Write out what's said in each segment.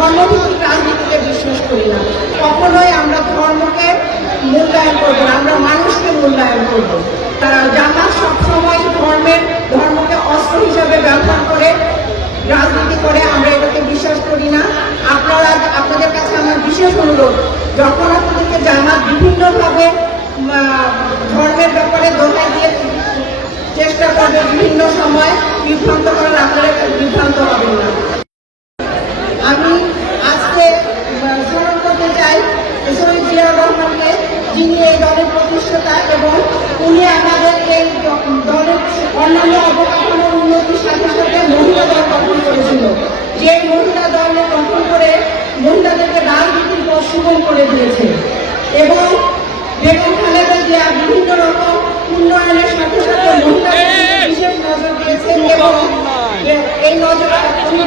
ধর্মভিত্তিক রাজনীতিতে বিশ্বাস করি না। কখনোই আমরা ধর্মকে মূল্যায়ন করবো না, আমরা মানুষকে মূল্যায়ন করবো। জামাত সবসময় ধর্মকে অস্ত্র হিসাবে ব্যবহার করে রাজনীতি করে, আমরা এটাকে বিশ্বাস করি না। আপনাদের কাছে আমার বিশেষ অনুরোধ, যখন আপনাদেরকে জামাত বিভিন্নভাবে ধর্মের ব্যাপারে দোহাই দিয়ে চেষ্টা করবে, বিভিন্ন সময় বিভ্রান্ত করার, আপনারা বিভ্রান্ত হবেন না। আমি আজকে স্মরণ করতে চাই শহীদ জিয়াউর রহমানকে, যিনি এই দলের প্রতিষ্ঠাতা এবং উনি আমাদের এই দলের অন্যান্য অবকাঠামোর উন্নতির সাথে সাথে মহিলা দল গঠন করেছিল, যে মহিলা দল গঠন করে মহিলাদেরকে রাজনীতির পথ সুগম করে দিয়েছে এবং বেগম খালেদা জিয়া বিভিন্ন রকম উন্নয়নের সাথে সাথে মহিলাদের বিশেষ নজর দিয়েছেন এবং এই নজর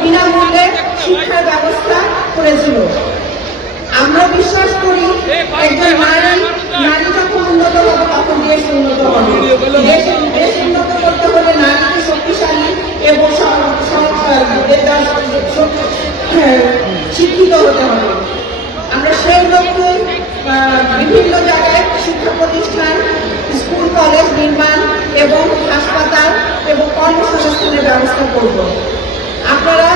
বিনামূল্যে শিক্ষার ব্যবস্থা করেছিল। আমরা বিশ্বাস করি একজন নারী যখন উন্নত হবে তখন দেশ উন্নত হবে। দেশ উন্নত করতে হলে নারীকে শক্তিশালী এবং শিক্ষিত হতে হবে। আমরা সেই লক্ষ্যে বিভিন্ন জায়গায় শিক্ষা প্রতিষ্ঠান, স্কুল কলেজ নির্মাণ এবং হাসপাতাল এবং কর্মসংস্থানের ব্যবস্থা করব। আপনারা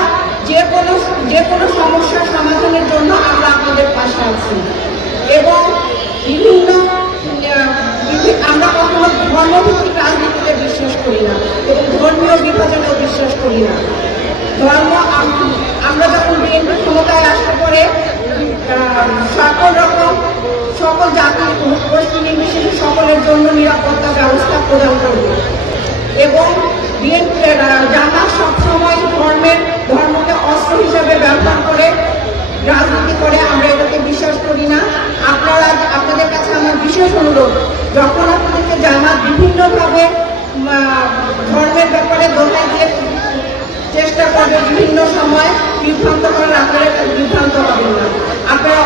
যে কোনো সমস্যার সমাধানের জন্য আমরা আপনাদের পাশে আছি এবং আমরা কখনো ধর্মভিত্তিক রাজনীতিতে বিশ্বাস করি না এবং ধর্মীয় বিভাজনেও বিশ্বাস করি না। আমরা যখন বিএনপি ক্ষমতায় আসতে পারে সকল জাতি গোষ্ঠী নির্বিশেষে সকলের জন্য নিরাপত্তা ব্যবস্থা প্রদান করব এবং জামাত সবসময় ধর্মকে অস্ত্র হিসাবে ব্যবহার করে রাজনীতি করে, আমরা এটাকে বিশ্বাস করি না। আপনাদের কাছে আমার বিশেষ অনুরোধ, যখন আপনাদেরকে জামাত বিভিন্নভাবে ধর্মের ব্যাপারে দোহাই দিয়ে চেষ্টা করবে, বিভিন্ন সময় বিভ্রান্ত করার, আপনারা বিভ্রান্ত হবেন না। আপনারা